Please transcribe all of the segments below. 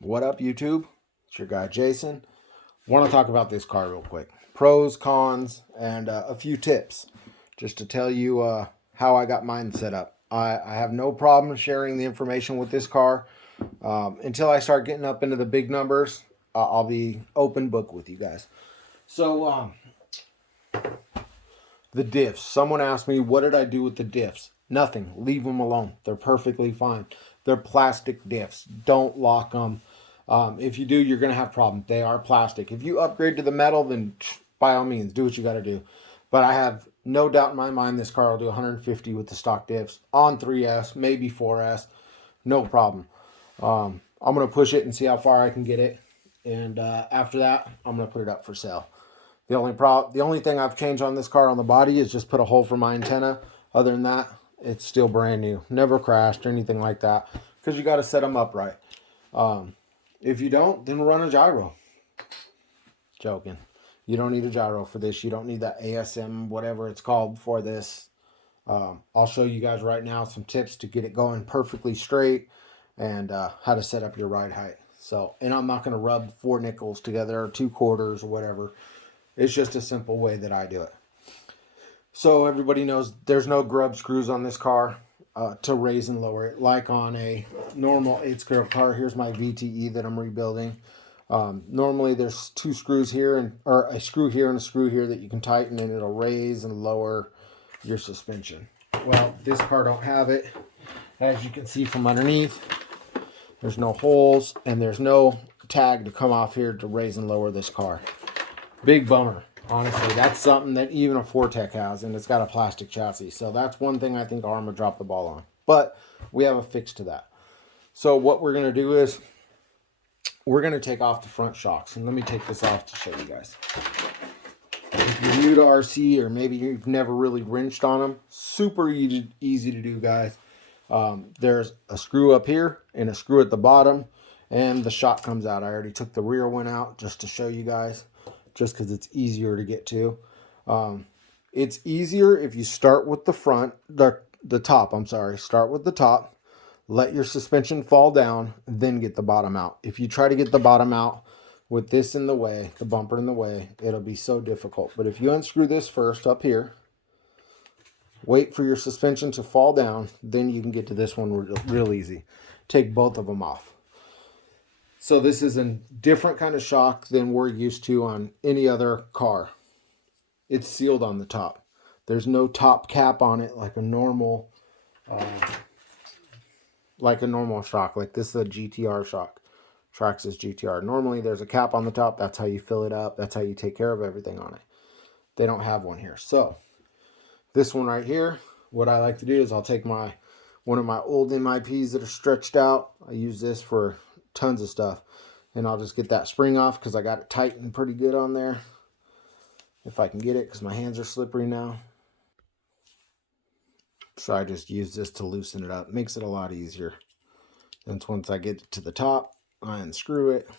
What up, YouTube? It's your guy, Jason. Want to talk about this car real quick. Pros, cons, and a few tips. Just to tell you how I got mine set up. I have no problem sharing the information with this car. Until I start getting up into the big numbers, I'll be open book with you guys. So, the diffs. Someone asked me, what did I do with the diffs? Nothing. Leave them alone. They're perfectly fine. They're plastic diffs. Don't lock them. If you do, you're going to have problems. They are plastic. If you upgrade to the metal, then by all means, do what you got to do. But I have no doubt in my mind this car will do 150 with the stock diffs on 3S, maybe 4S. No problem. I'm going to push it and see how far I can get it. And after that, I'm going to put it up for sale. The only thing I've changed on this car on the body is just put a hole for my antenna. Other than that, it's still brand new. Never crashed or anything like that. Because you got to set them up right. If you don't, then run a gyro. Joking. You don't need a gyro for this. You don't need that ASM, whatever it's called, for this. I'll show you guys right now some tips to get it going perfectly straight and how to set up your ride height. So, and I'm not going to rub 4 nickels together or 2 quarters or whatever. It's just a simple way that I do it. So everybody knows there's no grub screws on this car to raise and lower it like on a normal 8-scale car. Here's my VTE that I'm rebuilding. Normally there's 2 screws here or a screw here and a screw here that you can tighten, and it'll raise and lower your suspension. Well, this car don't have it. As you can see from underneath, there's no holes and there's no tag to come off here to raise and lower this car. Big bummer. Honestly, that's something that even a Fortec has, and it's got a plastic chassis. So that's one thing I think arrma dropped the ball on. But we have a fix to that. So what we're going to do is we're going to take off the front shocks. And let me take this off to show you guys. If you're new to RC or maybe you've never really wrenched on them, super easy to do, guys. There's a screw up here and a screw at the bottom, and the shock comes out. I already took the rear one out just to show you guys, just because it's easier to get to. It's easier if you start with the front, the top, I'm sorry. Start with the top, let your suspension fall down, then get the bottom out. If you try to get the bottom out with this in the way, the bumper in the way, it'll be so difficult. But if you unscrew this first up here, wait for your suspension to fall down, then you can get to this one real easy. Take both of them off. So this is a different kind of shock than we're used to on any other car. It's sealed on the top. There's no top cap on it like a normal shock. Like this is a GTR shock. Traxxas GTR. Normally there's a cap on the top. That's how you fill it up. That's how you take care of everything on it. They don't have one here. So this one right here, what I like to do is I'll take one of my old MIPs that are stretched out. I use this for tons of stuff. And I'll just get that spring off because I got it tightened pretty good on there. If I can get it, because my hands are slippery now. So I just use this to loosen it up. Makes it a lot easier. And once I get to the top, I unscrew it.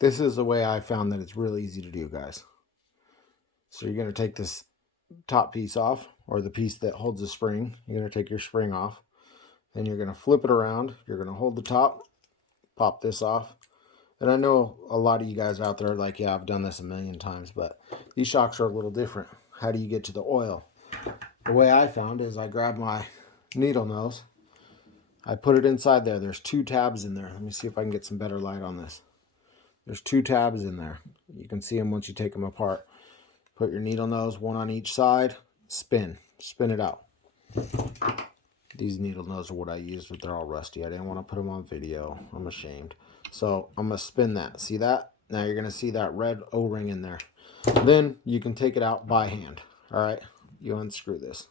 This is the way I found that it's really easy to do, guys. So you're going to take this top piece off, or the piece that holds the spring. You're going to take your spring off. Then you're going to flip it around. You're going to hold the top, pop this off. And I know a lot of you guys out there are like, yeah, I've done this a million times, but these shocks are a little different. How do you get to the oil? The way I found is I grab my needle nose. I put it inside there. There's 2 tabs in there. Let me see if I can get some better light on this. There's 2 tabs in there. You can see them once you take them apart. Put your needle nose, one on each side. Spin it out. These needle nose are what I used, but they're all rusty. I didn't want to put them on video. I'm ashamed. So I'm going to spin that. See that? Now you're going to see that red O-ring in there. Then you can take it out by hand. All right? You unscrew this.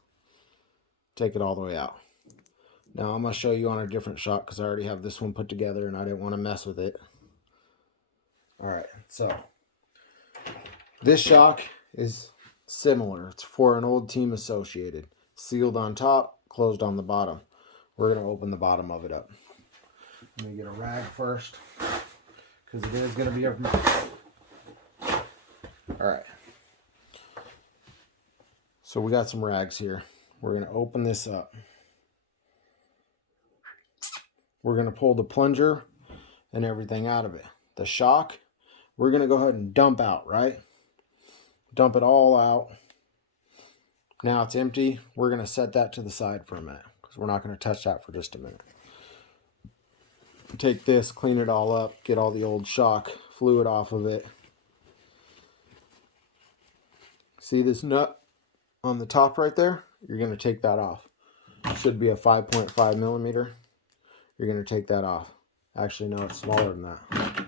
Take it all the way out. Now I'm going to show you on a different shock because I already have this one put together and I didn't want to mess with it. All right. So this shock is similar. It's for an old Team Associated. Sealed on top, closed on the bottom. We're going to open the bottom of it up. Let me get a rag first, because it is going to be a... Alright. So we got some rags here. We're going to open this up. we're going to pull the plunger and everything out of it. The shock, we're going to go ahead and dump out, right? Dump it all out. Now it's empty. We're going to set that to the side for a minute because we're not going to touch that for just a minute. Take this, clean it all up, get all the old shock fluid off of it. See this nut on the top right there? You're going to take that off. Should be a 5.5 millimeter. You're going to take that off. Actually, no, it's smaller than that.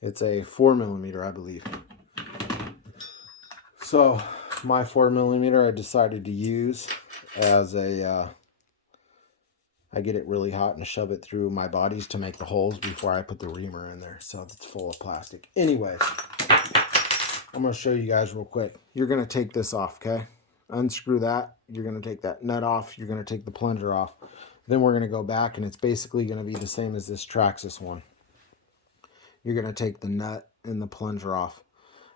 It's a 4 millimeter, I believe. So my 4 millimeter I decided to use as a, I get it really hot and shove it through my bodies to make the holes before I put the reamer in there. So it's full of plastic. Anyways, I'm going to show you guys real quick. You're going to take this off, okay? Unscrew that. You're going to take that nut off. You're going to take the plunger off. Then we're going to go back, and it's basically going to be the same as this Traxxas one. You're going to take the nut and the plunger off.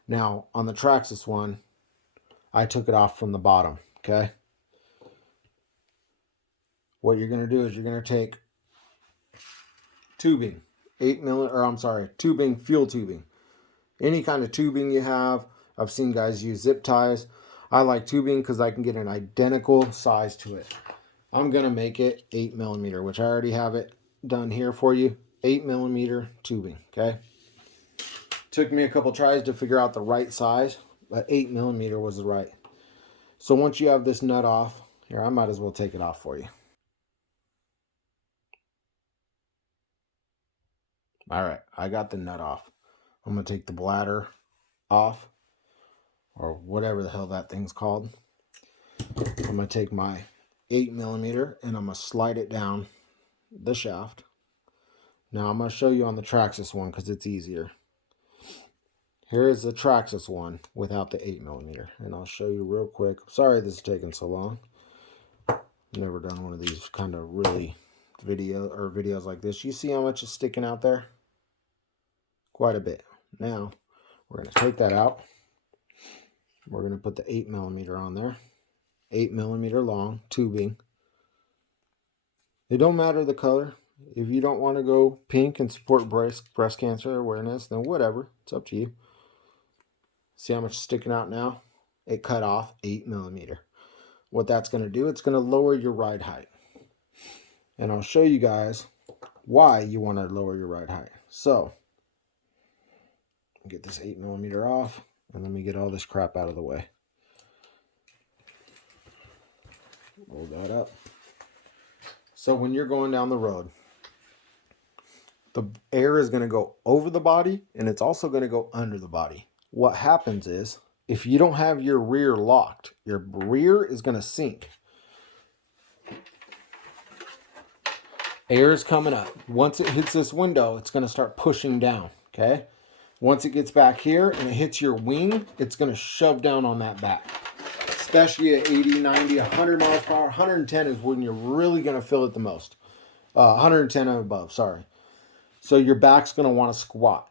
Now, on the Traxxas one, I took it off from the bottom, okay? What you're going to do is you're going to take tubing, tubing, fuel tubing. Any kind of tubing you have. I've seen guys use zip ties. I like tubing because I can get an identical size to it. I'm going to make it 8 millimeter, which I already have it done here for you. 8 millimeter tubing, okay? Took me a couple tries to figure out the right size, but 8 millimeter was the right. So once you have this nut off, here, I might as well take it off for you. All right, I got the nut off. I'm going to take the bladder off, or whatever the hell that thing's called. I'm going to take my 8 millimeter and I'm going to slide it down the shaft. Now I'm going to show you on the Traxxas one because it's easier. Here is the Traxxas one without the 8 millimeter, and I'll show you real quick. Sorry this is taking so long. I've never done one of these kind of really videos like this. You see how much is sticking out there? Quite a bit. Now we're going to take that out. We're going to put the 8 millimeter on there. 8 millimeter long tubing. It don't matter the color. If you don't want to go pink and support breast cancer awareness, then whatever. It's up to you. See how much is sticking out now? It cut off 8 millimeter. What that's going to do, it's going to lower your ride height. And I'll show you guys why you want to lower your ride height. So, get this 8 millimeter off, and let me get all this crap out of the way. Roll that up. So when you're going down the road, the air is going to go over the body, and it's also going to go under the body. What happens is, if you don't have your rear locked, your rear is going to sink. Air is coming up. Once it hits this window, it's going to start pushing down, okay? Once it gets back here and it hits your wing, it's going to shove down on that back. Especially at 80, 90, 100 miles per hour. 110 is when you're really going to feel it the most. 110 and above, sorry. So your back's going to want to squat.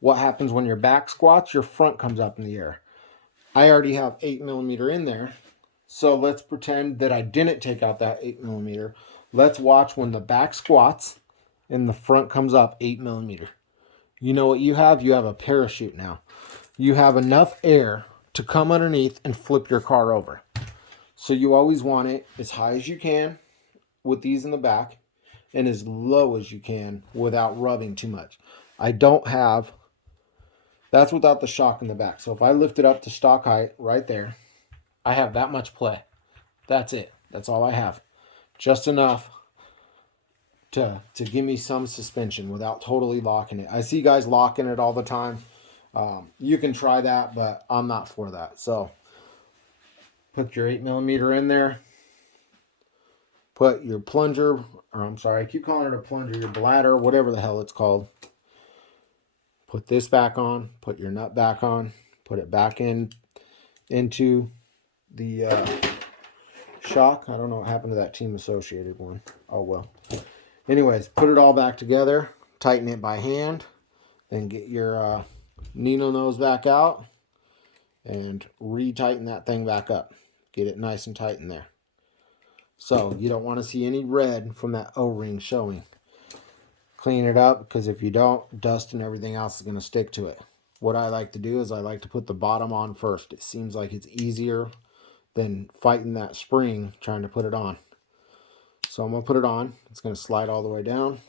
What happens when your back squats? Your front comes up in the air. I already have 8 millimeter in there. So let's pretend that I didn't take out that 8 millimeter. Let's watch when the back squats and the front comes up 8 millimeter. You know what you have? You have a parachute now. You have enough air to come underneath and flip your car over. So you always want it as high as you can with these in the back and as low as you can without rubbing too much. I don't have, that's without the shock in the back. So if I lift it up to stock height right there, I have that much play. That's it. That's all I have. Just enough to give me some suspension without totally locking it. I see guys locking it all the time. You can try that, but I'm not for that. So put your 8 millimeter in there. Put your plunger, or I'm sorry, I keep calling it a plunger, your bladder, whatever the hell it's called. Put this back on. Put your nut back on. Put it back into the shock. I don't know what happened to that Team Associated one. Oh well. Anyways, put it all back together. Tighten it by hand. Then get your needle nose back out and retighten that thing back up. Get it nice and tight in there. So you don't want to see any red from that O-ring showing. Clean it up, because if you don't, dust and everything else is going to stick to it. What I like to do is I like to put the bottom on first. It seems like it's easier than fighting that spring trying to put it on. So I'm going to put it on. It's going to slide all the way down.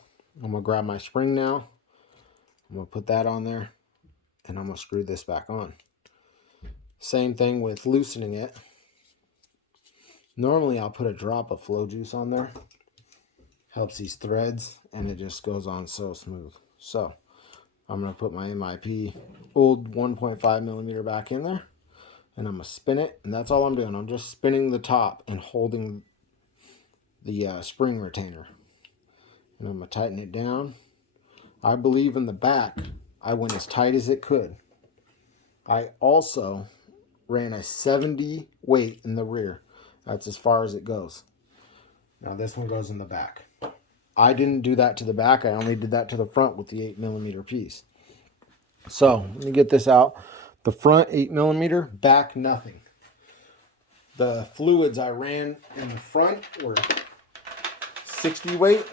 I'm going to grab my spring now. I'm going to put that on there, and I'm going to screw this back on. Same thing with loosening it. Normally I'll put a drop of flow juice on there. Helps these threads, and it just goes on so smooth. So I'm going to put my MIP old 1.5 millimeter back in there, and I'm going to spin it, and that's all I'm doing. I'm just spinning the top and holding the spring retainer, and I'm going to tighten it down. I believe in the back I went as tight as it could. I also ran a 70 weight in the rear. That's as far as it goes. Now this one goes in the back. I didn't do that to the back. I only did that to the front with the 8 millimeter piece. So let me get this out. The front 8 millimeter, back nothing. The fluids I ran in the front were 60 weight,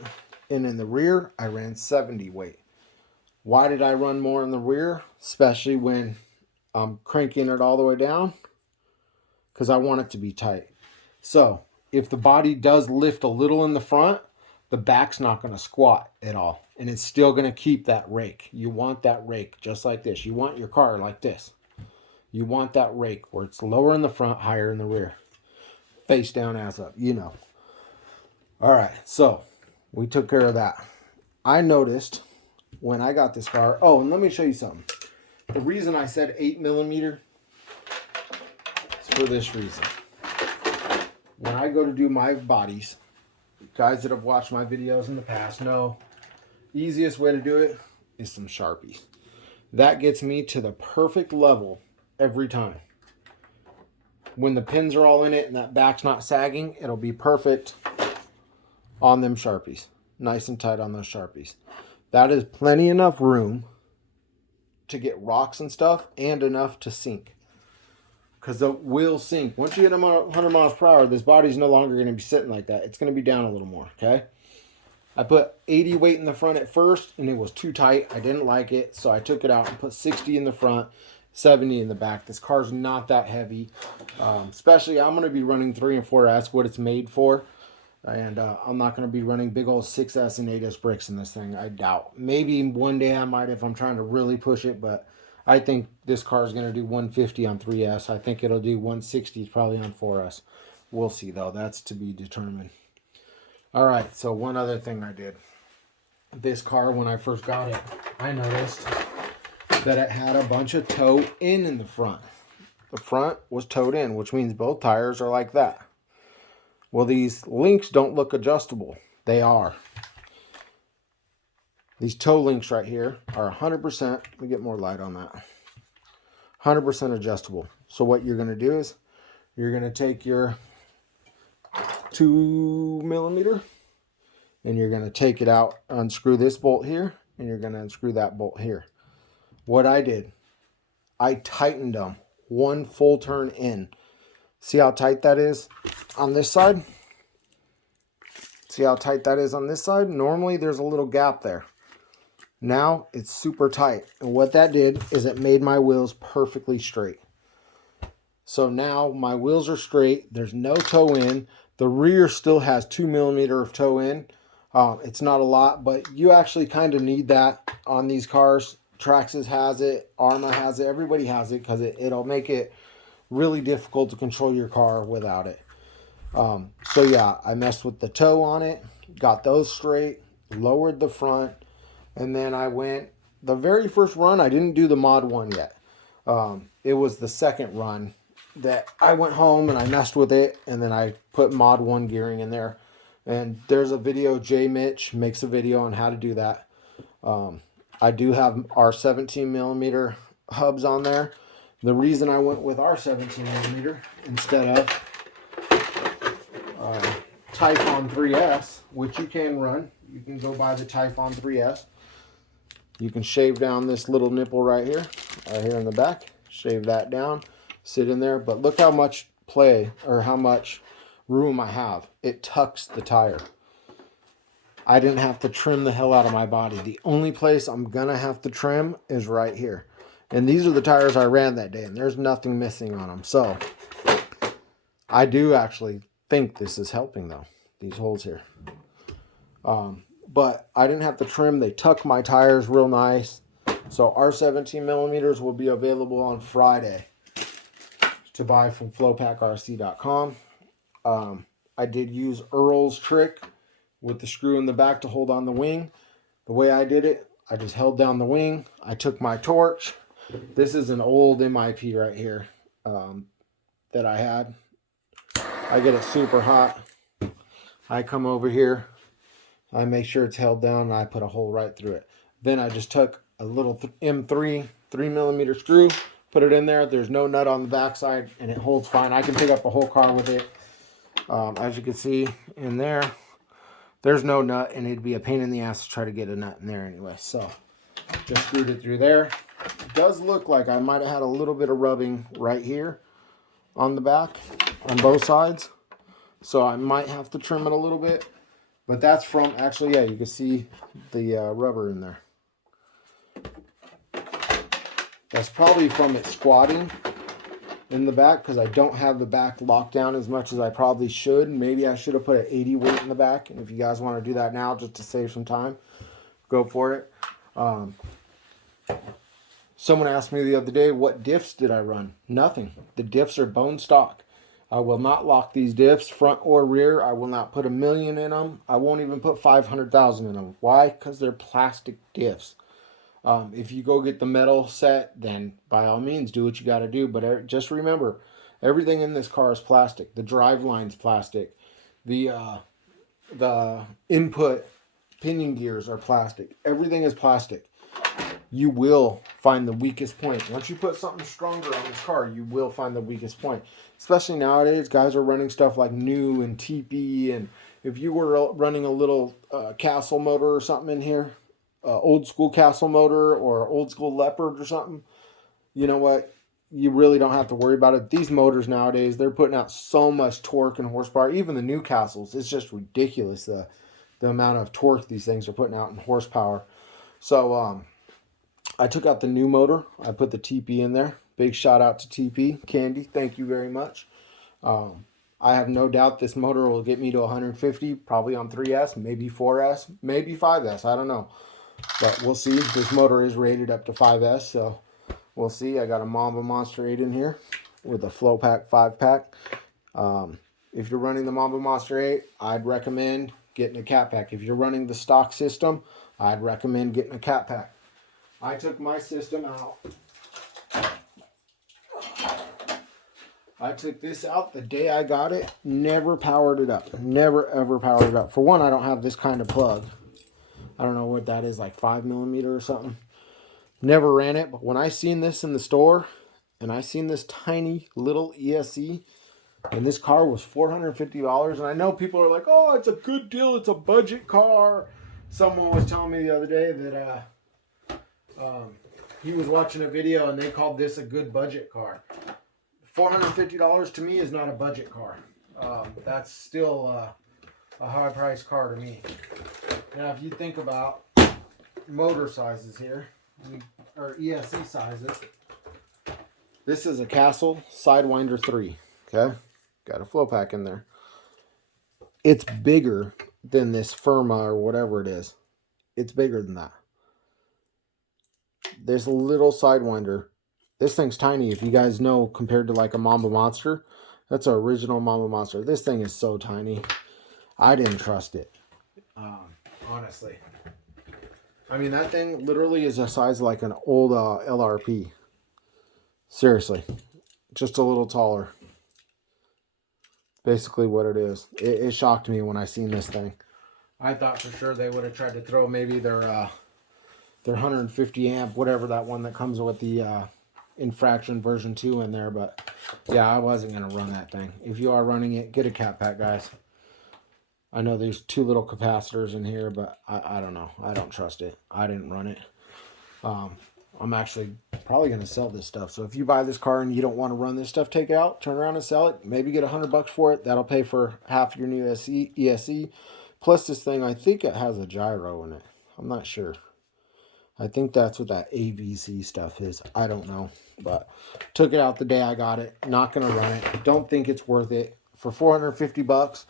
and in the rear I ran 70 weight. Why did I run more in the rear, especially when I'm cranking it all the way down? Because I want it to be tight. So if the body does lift a little in the front, the back's not going to squat at all, and it's still going to keep that rake. You want that rake just like this. You want your car like this. You want that rake where it's lower in the front, higher in the rear. Face down, ass up, you know. All right, so we took care of that. I noticed when I got this car, oh, and let me show you something. The reason I said 8 millimeter is for this reason. When I go to do my bodies, guys that have watched my videos in the past know easiest way to do it is some Sharpies. That gets me to the perfect level every time. When the pins are all in it and that back's not sagging, it'll be perfect on them Sharpies. Nice and tight on those Sharpies. That is plenty enough room to get rocks and stuff, and enough to sink. Because it will sink. Once you hit 100 miles per hour, this body's no longer going to be sitting like that. It's going to be down a little more, okay? I put 80 weight in the front at first, and it was too tight. I didn't like it, so I took it out and put 60 in the front, 70 in the back. This car's not that heavy. Especially, I'm going to be running 3 and 4. That's what it's made for. And I'm not going to be running big old 6S and 8S bricks in this thing. I doubt. Maybe one day I might if I'm trying to really push it, but I think this car is going to do 150 on 3S. I think it'll do 160 probably on 4S. We'll see, though. That's to be determined. All right, so one other thing I did. This car, when I first got it, I noticed that it had a bunch of toe in the front. The front was towed in, which means both tires are like that. Well, these links don't look adjustable. They are. These toe links right here are 100%. Let me get more light on that. 100% adjustable. So what you're going to do is you're going to take your 2 millimeter and you're going to take it out, unscrew this bolt here, and you're going to unscrew that bolt here. What I did, I tightened them one full turn in. See how tight that is on this side? See how tight that is on this side? Normally there's a little gap there. Now it's super tight. And what that did is it made my wheels perfectly straight. So now my wheels are straight. There's no toe in. The rear still has 2 millimeter of toe in. It's not a lot, but you actually kind of need that on these cars. Traxxas has it. Arrma has it. Everybody has it because it'll make it really difficult to control your car without it. So yeah, I messed with the toe on it, got those straight, lowered the front, and then I went, the very first run, I didn't do the mod 1 yet. It was the second run that I went home and I messed with it, and then I put mod 1 gearing in there. And there's a video, J Mitch makes a video on how to do that. I do have our 17 millimeter hubs on there. The reason I went with our 17 millimeter instead of Typhon 3S, which you can run. You can go buy the Typhon 3S. You can shave down this little nipple right here in the back. Shave that down, sit in there. But look how much play, or how much room I have. It tucks the tire. I didn't have to trim the hell out of my body. The only place I'm going to have to trim is right here. And these are the tires I ran that day, and there's nothing missing on them. So I do actually think this is helping, though, these holes here. But I didn't have to trim. They tuck my tires real nice. So our 17 millimeters will be available on Friday to buy from flowpackrc.com. I did use Earl's trick with the screw in the back to hold on the wing. The way I did it, I just held down the wing. I took my torch. This is an old MIP right here that I had. I get it super hot. I come over here. I make sure it's held down, and I put a hole right through it. Then I just took a little M3 3mm screw, put it in there. There's no nut on the backside, and it holds fine. I can pick up a whole car with it. As you can see in there, there's no nut, and it'd be a pain in the ass to try to get a nut in there anyway. So just screwed it through there. It does look like I might have had a little bit of rubbing right here on the back on both sides. So I might have to trim it a little bit. But that's from, actually, yeah, you can see the rubber in there. That's probably from it squatting in the back, because I don't have the back locked down as much as I probably should. Maybe I should have put an 80 weight in the back. And if you guys want to do that now just to save some time, go for it. Someone asked me the other day, what diffs did I run? Nothing. The diffs are bone stock. I will not lock these diffs, front or rear. I will not put $1 million in them. I won't even put 500,000 in them. Why? Because they're plastic diffs. If you go get the metal set, then by all means, do what you got to do. But just remember, everything in this car is plastic. The drive line's plastic. The input pinion gears are plastic. Everything is plastic. You will find the weakest point. Once you put something stronger on this car, you will find the weakest point. Especially nowadays, guys are running stuff like new and TP. And if you were running a little Castle motor or something in here, old school Castle motor or old school Leopard or something, you know what? You really don't have to worry about it. These motors nowadays, they're putting out so much torque and horsepower. Even the new Castles, it's just ridiculous the amount of torque these things are putting out in horsepower. So I took out the new motor. I put the TP in there. Big shout out to TP. Candy, thank you very much. I have no doubt this motor will get me to 150, probably on 3S, maybe 4S, maybe 5S. I don't know. But we'll see. This motor is rated up to 5S, so we'll see. I got a Mamba Monster 8 in here with a Flowpack 5-pack. If you're running the Mamba Monster 8, I'd recommend getting a cat pack. If you're running the stock system, I'd recommend getting a cat pack. I took my system out. I took this out the day I got it. Never powered it up. Never ever powered it up. For one, I don't have this kind of plug. I don't know what that is, like 5mm or something. Never ran it, but when I seen this in the store, and I seen this tiny little ESC, and this car was $450, and I know people are like, oh, it's a good deal, it's a budget car. Someone was telling me the other day that he was watching a video and they called this a good budget car. $450 to me is not a budget car. That's still a high price car to me. Now, if you think about motor sizes here, or ESC sizes, this is a Castle Sidewinder 3. Okay, got a flow pack in there. It's bigger than this Firma or whatever it is. It's bigger than that. This little Sidewinder, this thing's tiny. If you guys know, compared to like a Mamba Monster, that's our original Mamba Monster. This thing is so tiny. I didn't trust it, honestly. I mean, that thing literally is a size like an old LRP. Seriously, just a little taller. Basically what it is. It shocked me when I seen this thing. I thought for sure they would have tried to throw maybe their 150 amp, whatever that one that comes with the Infraction version 2 in there. But yeah, I wasn't going to run that thing. If you are running it, get a cat pack, guys. I know there's 2 little capacitors in here, but I don't know. I don't trust it. I didn't run it. I'm actually probably going to sell this stuff. So if you buy this car and you don't want to run this stuff, take it out, turn around and sell it. Maybe get $100 for it. That'll pay for half your new ESC. Plus this thing, I think it has a gyro in it. I'm not sure. I think that's what that AVC stuff is. I don't know. But took it out the day I got it. Not going to run it. Don't think it's worth it. For $450,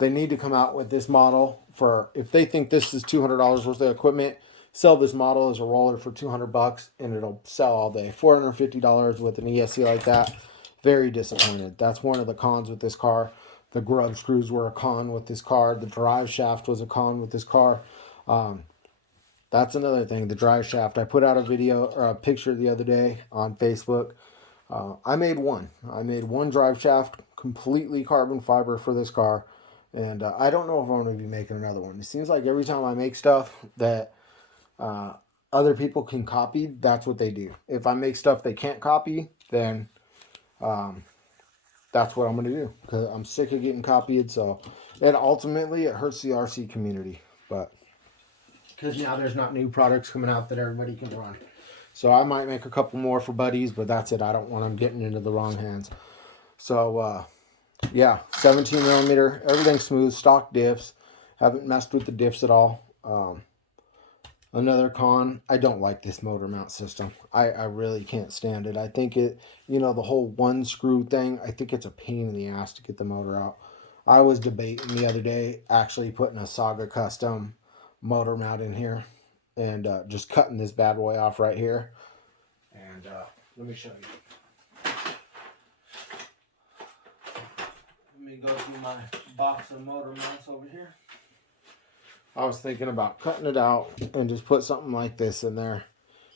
they need to come out with this model. For if they think this is $200 worth of equipment, sell this model as a roller for $200 and it'll sell all day. $450 with an ESC like that. Very disappointed. That's one of the cons with this car. The grub screws were a con with this car. The drive shaft was a con with this car. That's another thing, the drive shaft. I put out a video or a picture the other day on Facebook. I made one drive shaft, completely carbon fiber for this car. And I don't know if I'm going to be making another one. It seems like every time I make stuff that other people can copy, that's what they do. If I make stuff they can't copy, then that's what I'm going to do. Because I'm sick of getting copied. So, and ultimately, it hurts the RC community. But because now there's not new products coming out that everybody can run. So I might make a couple more for buddies, but that's it. I don't want them getting into the wrong hands. So, yeah, 17 millimeter, everything smooth, stock diffs. Haven't messed with the diffs at all. Another con, I don't like this motor mount system. I really can't stand it. I think it, you know, the whole one screw thing, I think it's a pain in the ass to get the motor out. I was debating the other day actually putting a Saga Custom motor mount in here and just cutting this bad boy off right here. And let me show you. Let me go through my box of motor mounts over here. I was thinking about cutting it out and just put something like this in there,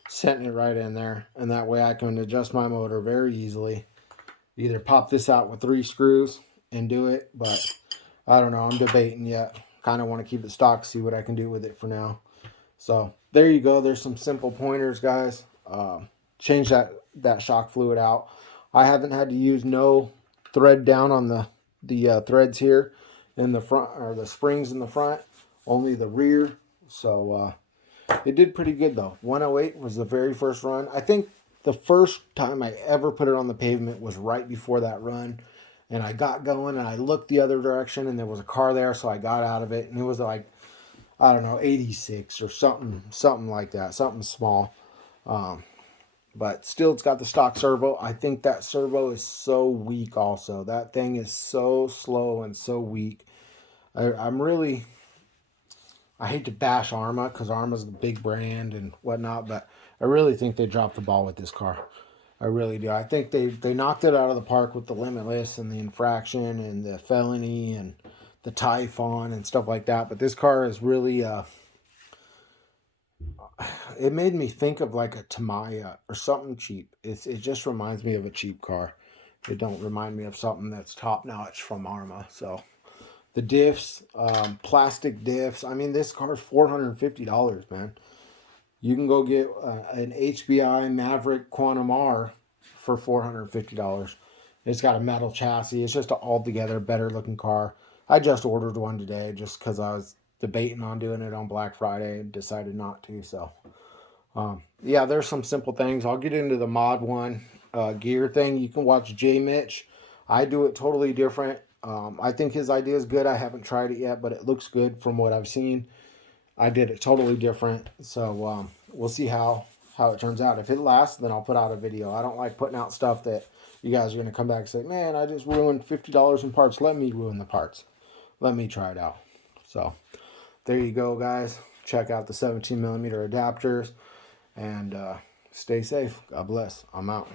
setting it right in there, and that way I can adjust my motor very easily. Either pop this out with 3 screws and do it, but I don't know, I'm debating yet. Kind of want to keep it stock, see what I can do with it for now. So there you go. There's some simple pointers, guys. Change that shock fluid out. I haven't had to use no thread down on the threads here in the front, or the springs in the front, only the rear. So it did pretty good though. 108 was the very first run. I think the first time I ever put it on the pavement was right before that run. And I got going and I looked the other direction and there was a car there, so I got out of it and it was like, I don't know, 86 or something like that, something small. But still, it's got the stock servo. I think that servo is so weak also. That thing is so slow and so weak. I hate to bash Arrma because Arrma's the big brand and whatnot, but I really think they dropped the ball with this car. I really do. I think they knocked it out of the park with the limitless and the infraction and the felony and the Typhon and stuff like that. But this car is really, it made me think of like a Tamiya or something cheap. It just reminds me of a cheap car. It don't remind me of something that's top notch from Arrma. So the diffs, plastic diffs. I mean, this car is $450, man. You can go get an HBI Maverick Quantum R for $450. It's got a metal chassis. It's just an altogether better looking car. I just ordered one today just because I was debating on doing it on Black Friday and decided not to. So, yeah, there's some simple things. I'll get into the Mod 1 gear thing. You can watch J Mitch. I do it totally different. I think his idea is good. I haven't tried it yet, but it looks good from what I've seen. I did it totally different, so we'll see how it turns out. If it lasts, then I'll put out a video. I don't like putting out stuff that you guys are going to come back and say, man, I just ruined $50 in parts. Let me ruin the parts. Let me try it out. So there you go, guys. Check out the 17 millimeter adapters and stay safe. God bless. I'm out.